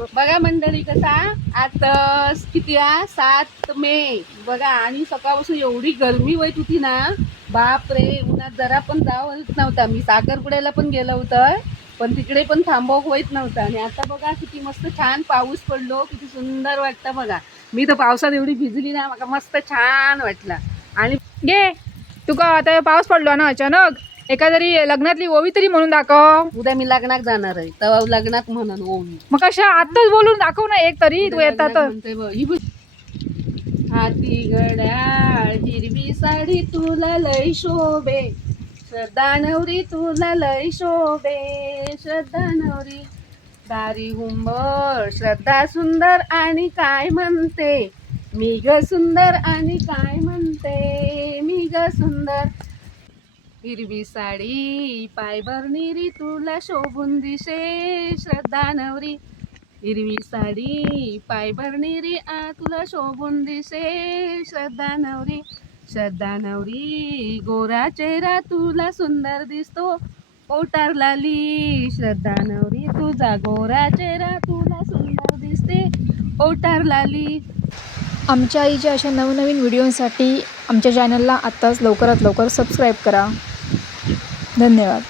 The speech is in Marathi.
बघा मंडळी कसा आता किती 7 मे बघा आणि सकाळपासून एवढी गरमी होत होती ना बाप रे उन्हात जरा पण जावत नव्हता। मी साखरपुड्याला पण गेलो होतं पण तिकडे पण थांबव होत नव्हता आणि आता बघा किती मस्त छान पाऊस पडलो किती सुंदर वाटतं बघा। मी तर पावसात एवढी भिजली ना मला मस्त छान वाटला। आणि घे तुका आता पाऊस पडलो ना अचानक एका तरी लग्नातली ओवी तरी म्हणून दाखव। उद्या मी लग्नात जाणार आहे तर लग्नात म्हणून ओवी मग कशा आताच बोलून दाखव ना एक तरी तू येतात। हाती घड्याळ हिरवी साडी तुला लय शोभे श्रद्धा नवरी तुला लय शोभे श्रद्धा नवरी दारी हुंबर श्रद्धा सुंदर आणि काय म्हणते मी ग सुंदर आणि काय म्हणते मी ग सुंदर हिरवी साडी पायभर निरी तुला शोभून दिसे श्रद्धा नवरी हिरवी साडी पायभर निरी तुला शोभून दिसे श्रद्धा नवरी गोरा चेहरा तुला सुंदर दिसतो ओटार लाली श्रद्धा नवरी तुझा गोरा चेहरा तुला सुंदर दिसते ओटार लाली। आमच्या आईच्या अशा नवनवीन व्हिडिओसाठी आमच्या चॅनलला आत्ताच लवकरात लवकर सबस्क्राईब करा। धन्यवाद।